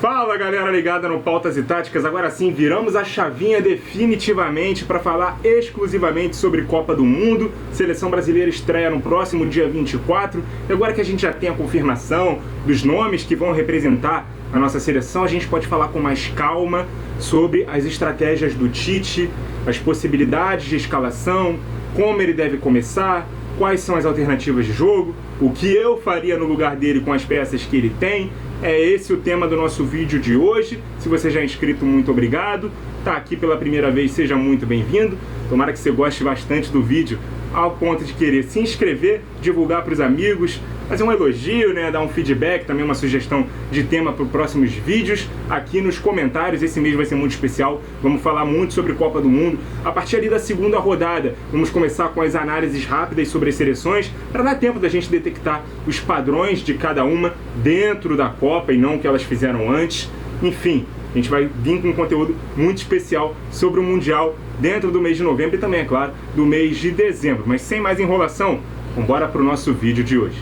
Fala galera ligada no Pautas e Táticas, agora sim viramos a chavinha definitivamente para falar exclusivamente sobre Copa do Mundo. Seleção brasileira estreia no próximo dia 24 e agora que a gente já tem a confirmação dos nomes que vão representar a nossa seleção, a gente pode falar com mais calma sobre as estratégias do Tite, as possibilidades de escalação, como ele deve começar, quais são as alternativas de jogo, o que eu faria no lugar dele com as peças que ele tem. É esse o tema do nosso vídeo de hoje. Se você já é inscrito, muito obrigado. Tá aqui pela primeira vez, seja muito bem-vindo. Tomara que você goste bastante do vídeo, ao ponto de querer se inscrever, divulgar para os amigos, fazer um elogio, né, dar um feedback, também uma sugestão de tema para os próximos vídeos aqui nos comentários. Esse mês vai ser muito especial, vamos falar muito sobre Copa do Mundo. A partir ali da segunda rodada, vamos começar com as análises rápidas sobre as seleções, para dar tempo da gente detectar os padrões de cada uma dentro da Copa e não o que elas fizeram antes. Enfim, a gente vai vir com um conteúdo muito especial sobre o Mundial dentro do mês de novembro e também, é claro, do mês de dezembro. Mas sem mais enrolação, vamos embora para o nosso vídeo de hoje.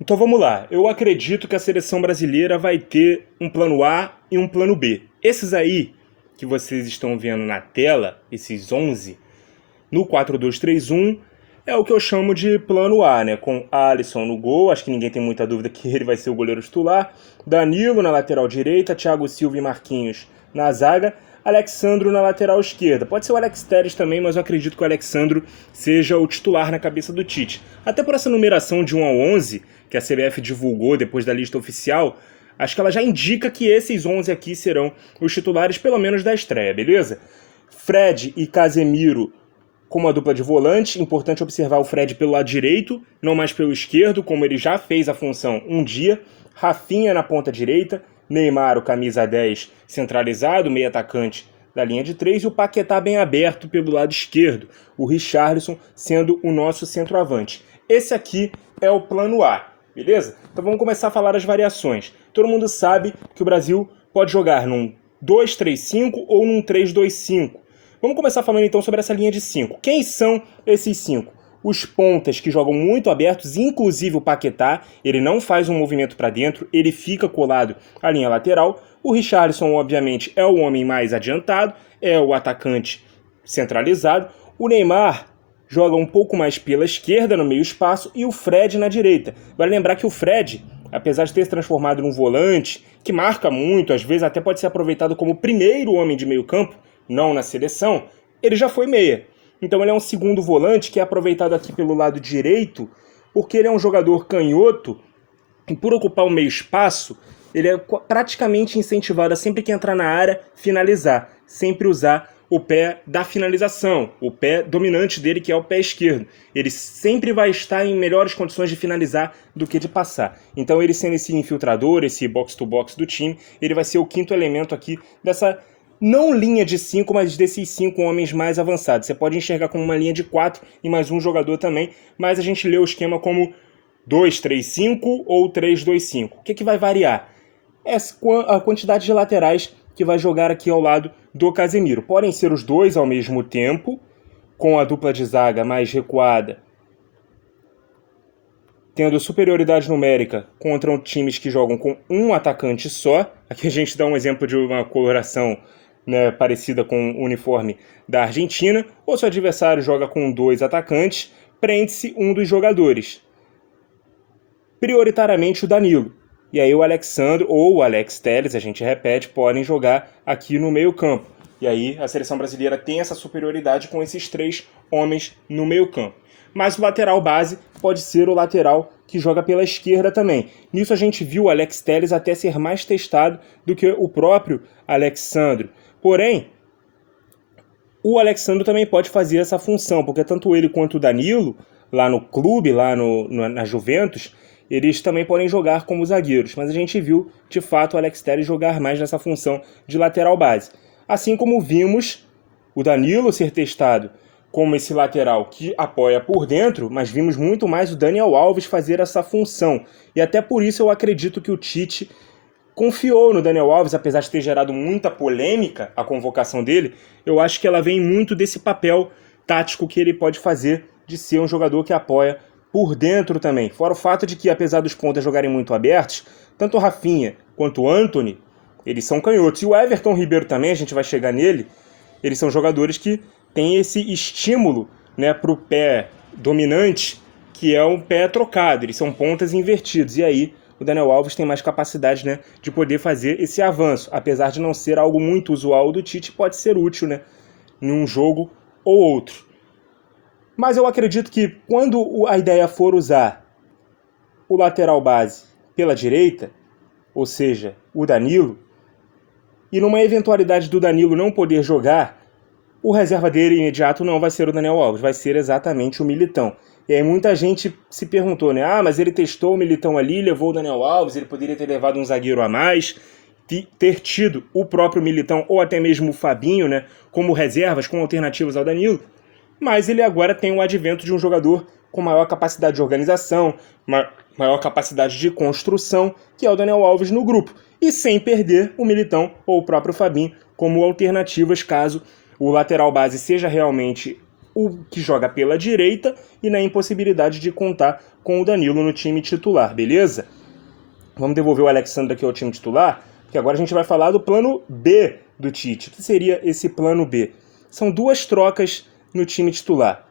Então vamos lá, eu acredito que a seleção brasileira vai ter um plano A e um plano B. Esses aí que vocês estão vendo na tela, esses 11, no 4-2-3-1, é o que eu chamo de plano A, né? Com Alisson no gol, acho que ninguém tem muita dúvida que ele vai ser o goleiro titular, Danilo na lateral direita, Thiago Silva e Marquinhos na zaga, Alex Sandro na lateral esquerda. Pode ser o Alex Telles também, mas eu acredito que o Alex Sandro seja o titular na cabeça do Tite. Até por essa numeração de 1 a 11, que a CBF divulgou depois da lista oficial, acho que ela já indica que esses 11 aqui serão os titulares, pelo menos da estreia, beleza? Fred e Casemiro como a dupla de volante. Importante observar o Fred pelo lado direito, não mais pelo esquerdo, como ele já fez a função um dia. Rafinha na ponta direita, Neymar, o camisa 10, centralizado, meio atacante da linha de 3, e o Paquetá bem aberto pelo lado esquerdo, o Richarlison sendo o nosso centroavante. Esse aqui é o plano A, beleza? Então vamos começar a falar as variações. Todo mundo sabe que o Brasil pode jogar num 2-3-5 ou num 3-2-5. Vamos começar falando então sobre essa linha de 5. Quem são esses 5? Os pontas que jogam muito abertos, inclusive o Paquetá, ele não faz um movimento para dentro, ele fica colado à linha lateral. O Richarlison, obviamente, é o homem mais adiantado, é o atacante centralizado. O Neymar joga um pouco mais pela esquerda, no meio espaço, e o Fred na direita. Vale lembrar que o Fred, apesar de ter se transformado num volante, que marca muito, às vezes até pode ser aproveitado como primeiro homem de meio campo, não na seleção, ele já foi meia. Então ele é um segundo volante que é aproveitado aqui pelo lado direito, porque ele é um jogador canhoto, e por ocupar o meio espaço, ele é praticamente incentivado a sempre que entrar na área, finalizar, sempre usar o pé da finalização, o pé dominante dele, que é o pé esquerdo. Ele sempre vai estar em melhores condições de finalizar do que de passar. Então ele sendo esse infiltrador, esse box-to-box do time, ele vai ser o quinto elemento aqui dessa não linha de 5, mas desses 5 homens mais avançados. Você pode enxergar como uma linha de 4 e mais um jogador também, mas a gente lê o esquema como 2-3-5 ou 3-2-5. O que vai variar? É a quantidade de laterais que vai jogar aqui ao lado do Casemiro. Podem ser os dois ao mesmo tempo, com a dupla de zaga mais recuada, tendo superioridade numérica contra times que jogam com um atacante só. Aqui a gente dá um exemplo de uma coloração, né, parecida com o uniforme da Argentina. Ou se o adversário joga com 2 atacantes, prende-se um dos jogadores, prioritariamente o Danilo. E aí o Alex Sandro ou o Alex Telles, a gente repete, podem jogar aqui no meio campo. E aí a seleção brasileira tem essa superioridade com esses 3 homens no meio campo. Mas o lateral base pode ser o lateral que joga pela esquerda também. Nisso a gente viu o Alex Telles até ser mais testado do que o próprio Alex Sandro. Porém, o Alex Sandro também pode fazer essa função, porque tanto ele quanto o Danilo, lá no clube, lá na Juventus, eles também podem jogar como zagueiros. Mas a gente viu, de fato, o Alex Telles jogar mais nessa função de lateral base. Assim como vimos o Danilo ser testado como esse lateral que apoia por dentro, mas vimos muito mais o Daniel Alves fazer essa função. E até por isso eu acredito que o Tite confiou no Daniel Alves, apesar de ter gerado muita polêmica a convocação dele. Eu acho que ela vem muito desse papel tático que ele pode fazer de ser um jogador que apoia por dentro também. Fora o fato de que, apesar dos pontas jogarem muito abertos, tanto o Rafinha quanto o Antony, eles são canhotos. E o Everton Ribeiro também, a gente vai chegar nele, eles são jogadores que têm esse estímulo, né, para o pé dominante, que é um pé trocado, eles são pontas invertidos. E aí o Daniel Alves tem mais capacidade, né, de poder fazer esse avanço. Apesar de não ser algo muito usual do Tite, pode ser útil, né, num jogo ou outro. Mas eu acredito que quando a ideia for usar o lateral base pela direita, ou seja, o Danilo, e numa eventualidade do Danilo não poder jogar, o reserva dele imediato não vai ser o Daniel Alves, vai ser exatamente o Militão. E aí muita gente se perguntou, né? Ah, mas ele testou o Militão ali, levou o Daniel Alves, ele poderia ter levado um zagueiro a mais, ter tido o próprio Militão ou até mesmo o Fabinho, né, como reservas, com alternativas ao Danilo. Mas ele agora tem o advento de um jogador com maior capacidade de organização, maior capacidade de construção, que é o Daniel Alves no grupo. E sem perder o Militão ou o próprio Fabinho como alternativas caso o lateral base seja realmente o que joga pela direita e na impossibilidade de contar com o Danilo no time titular, beleza? Vamos devolver o Alexandre aqui ao time titular, porque agora a gente vai falar do plano B do Tite. O que seria esse plano B? São duas trocas no time titular,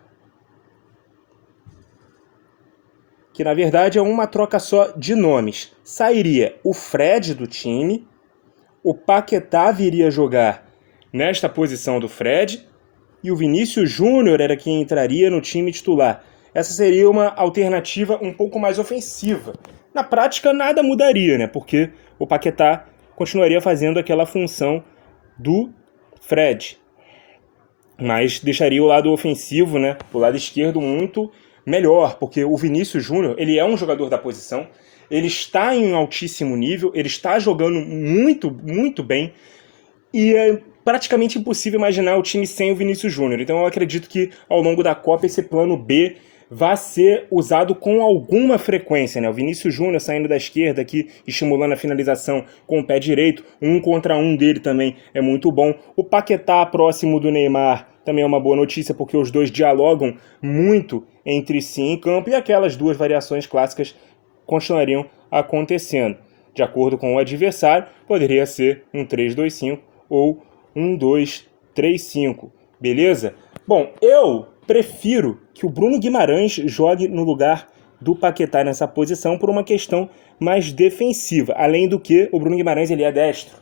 que na verdade é uma troca só de nomes. Sairia o Fred do time, o Paquetá viria jogar nesta posição do Fred, e o Vinícius Júnior era quem entraria no time titular. Essa seria uma alternativa um pouco mais ofensiva. Na prática nada mudaria, né? Porque o Paquetá continuaria fazendo aquela função do Fred, mas deixaria o lado ofensivo, né, o lado esquerdo muito melhor, porque o Vinícius Júnior, ele é um jogador da posição, ele está em um altíssimo nível, ele está jogando muito, muito bem, e é praticamente impossível imaginar o time sem o Vinícius Júnior. Então eu acredito que ao longo da Copa esse plano B vai ser usado com alguma frequência, né? O Vinícius Júnior saindo da esquerda aqui, estimulando a finalização com o pé direito, 1 contra 1 dele também é muito bom. O Paquetá próximo do Neymar também é uma boa notícia, porque os dois dialogam muito entre si em campo, e aquelas duas variações clássicas continuariam acontecendo. De acordo com o adversário, poderia ser um 3-2-5 ou um 2-3-5, beleza? Bom, eu prefiro que o Bruno Guimarães jogue no lugar do Paquetá nessa posição por uma questão mais defensiva. Além do que, o Bruno Guimarães ele é destro.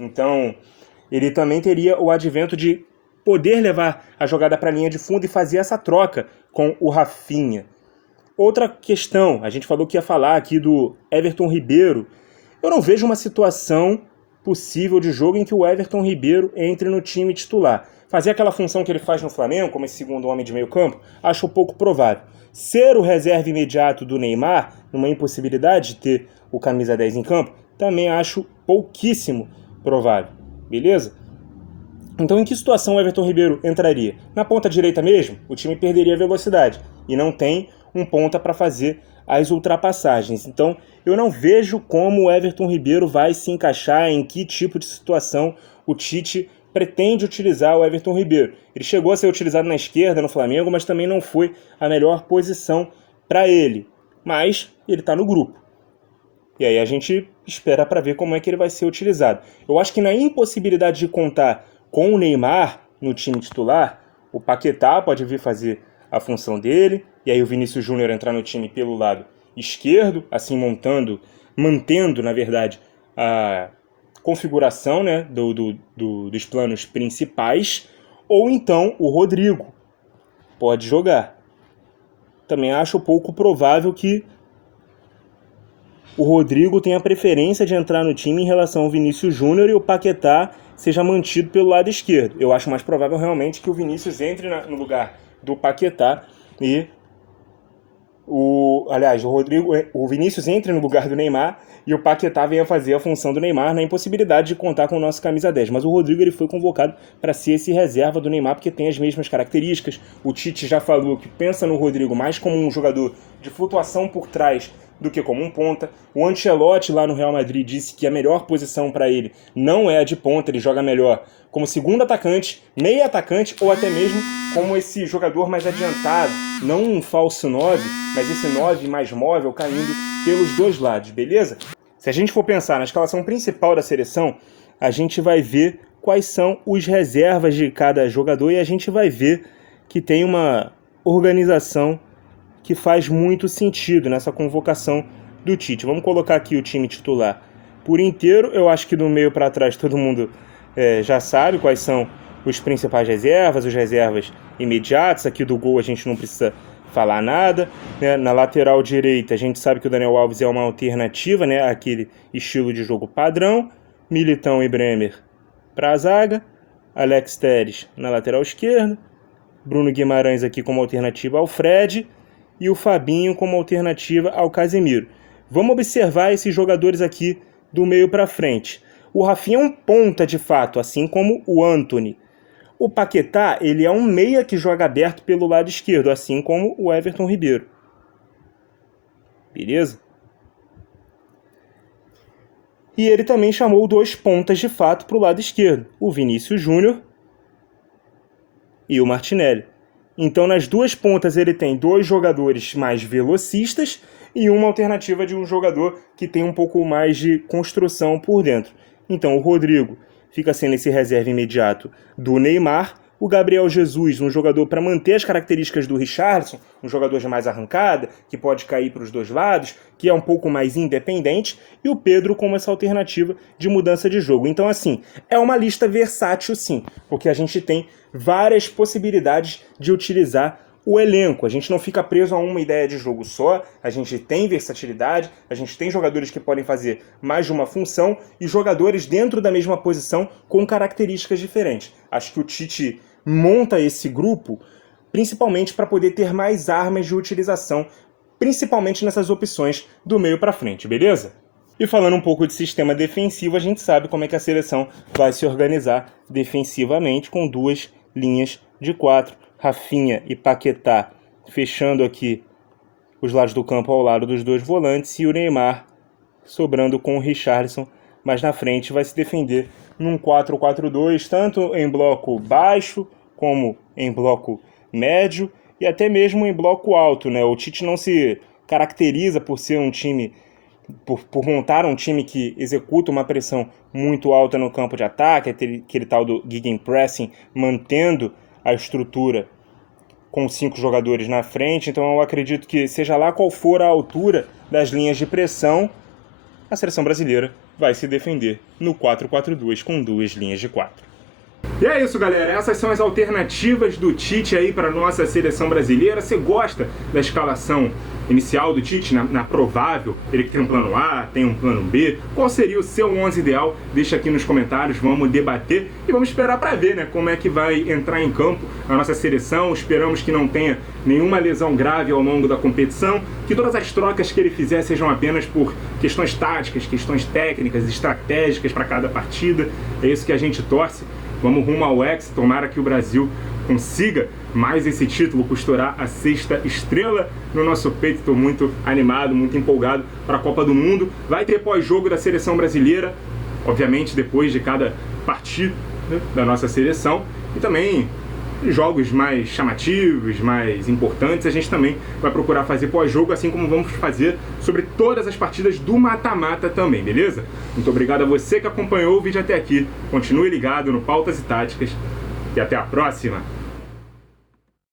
Então, ele também teria o advento de poder levar a jogada para a linha de fundo e fazer essa troca com o Rafinha. Outra questão, a gente falou que ia falar aqui do Everton Ribeiro. Eu não vejo uma situação possível de jogo em que o Everton Ribeiro entre no time titular. Fazer aquela função que ele faz no Flamengo, como esse segundo homem de meio campo, acho pouco provável. Ser o reserva imediato do Neymar, numa impossibilidade de ter o camisa 10 em campo, também acho pouquíssimo provável, beleza? Então em que situação o Everton Ribeiro entraria? Na ponta direita mesmo, o time perderia velocidade e não tem um ponta para fazer as ultrapassagens. Então eu não vejo como o Everton Ribeiro vai se encaixar, em que tipo de situação o Tite pretende utilizar o Everton Ribeiro. Ele chegou a ser utilizado na esquerda no Flamengo, mas também não foi a melhor posição para ele. Mas ele está no grupo. E aí a gente espera para ver como é que ele vai ser utilizado. Eu acho que na impossibilidade de contar com o Neymar no time titular, o Paquetá pode vir fazer a função dele, e aí o Vinícius Júnior entrar no time pelo lado esquerdo, assim mantendo, na verdade, a configuração, né, dos planos principais, ou então o Rodrigo pode jogar. Também acho pouco provável que o Rodrigo tenha preferência de entrar no time em relação ao Vinícius Júnior e o Paquetá seja mantido pelo lado esquerdo. Eu acho mais provável realmente que o Vinícius entre no lugar do Paquetá e o Vinícius entre no lugar do Neymar e o Paquetá venha fazer a função do Neymar na impossibilidade de contar com o nosso camisa 10. Mas o Rodrigo ele foi convocado para ser esse reserva do Neymar porque tem as mesmas características. O Tite já falou que pensa no Rodrigo mais como um jogador de flutuação por trás do que como um ponta. O Ancelotti lá no Real Madrid disse que a melhor posição para ele não é a de ponta, ele joga melhor como segundo atacante, meio atacante ou até mesmo como esse jogador mais adiantado, não um falso 9, mas esse 9 mais móvel caindo pelos dois lados, beleza? Se a gente for pensar na escalação principal da seleção, a gente vai ver quais são os reservas de cada jogador e a gente vai ver que tem uma organização que faz muito sentido nessa convocação do Tite. Vamos colocar aqui o time titular por inteiro. Eu acho que do meio para trás todo mundo já sabe quais são os principais reservas, os reservas imediatos. Aqui do gol a gente não precisa falar nada, né? Na lateral direita a gente sabe que o Daniel Alves é uma alternativa, né, àquele estilo de jogo padrão. Militão e Bremer para a zaga, Alex Telles na lateral esquerda, Bruno Guimarães aqui como alternativa ao Fred e o Fabinho como alternativa ao Casemiro. Vamos observar esses jogadores aqui do meio para frente. O Rafinha é um ponta de fato, assim como o Antony. O Paquetá, ele é um meia que joga aberto pelo lado esquerdo, assim como o Everton Ribeiro. Beleza? E ele também chamou 2 pontas de fato para o lado esquerdo, o Vinícius Júnior e o Martinelli. Então nas 2 pontas ele tem 2 jogadores mais velocistas e uma alternativa de um jogador que tem um pouco mais de construção por dentro. Então o Rodrigo fica sendo esse reserva imediato do Neymar, o Gabriel Jesus, um jogador para manter as características do Richarlison, um jogador de mais arrancada, que pode cair para os 2 lados, que é um pouco mais independente, e o Pedro como essa alternativa de mudança de jogo. Então, assim, é uma lista versátil, sim, porque a gente tem várias possibilidades de utilizar o elenco. A gente não fica preso a uma ideia de jogo só, a gente tem versatilidade, a gente tem jogadores que podem fazer mais de uma função e jogadores dentro da mesma posição com características diferentes. Acho que o Tite monta esse grupo principalmente para poder ter mais armas de utilização, principalmente nessas opções do meio para frente, beleza? E falando um pouco de sistema defensivo, a gente sabe como é que a seleção vai se organizar defensivamente com 2 linhas de 4, Rafinha e Paquetá fechando aqui os lados do campo ao lado dos 2 volantes e o Neymar sobrando com o Richarlison, mas na frente vai se defender num 4-4-2, tanto em bloco baixo como em bloco médio e até mesmo em bloco alto, né? O Tite não se caracteriza por ser um time, por montar um time que executa uma pressão muito alta no campo de ataque, aquele tal do gegenpressing, mantendo a estrutura com 5 jogadores na frente. Então eu acredito que seja lá qual for a altura das linhas de pressão, a seleção brasileira vai se defender no 4-4-2 com 2 linhas de 4. E é isso, galera. Essas são as alternativas do Tite aí para a nossa seleção brasileira. Você gosta da escalação inicial do Tite, na provável? Ele tem um plano A, tem um plano B. Qual seria o seu 11 ideal? Deixa aqui nos comentários, vamos debater e vamos esperar para ver, né, como é que vai entrar em campo a nossa seleção. Esperamos que não tenha nenhuma lesão grave ao longo da competição, que todas as trocas que ele fizer sejam apenas por questões táticas, questões técnicas, estratégicas para cada partida. É isso que a gente torce. Vamos rumo ao Hexa, tomara que o Brasil consiga mais esse título, costurar a 6ª estrela no nosso peito. Estou muito animado, muito empolgado para a Copa do Mundo. Vai ter pós-jogo da seleção brasileira, obviamente depois de cada partida, né, da nossa seleção, e também jogos mais chamativos, mais importantes, a gente também vai procurar fazer pós-jogo, assim como vamos fazer sobre todas as partidas do mata-mata também, beleza? Muito obrigado a você que acompanhou o vídeo até aqui. Continue ligado no Pautas e Táticas e até a próxima!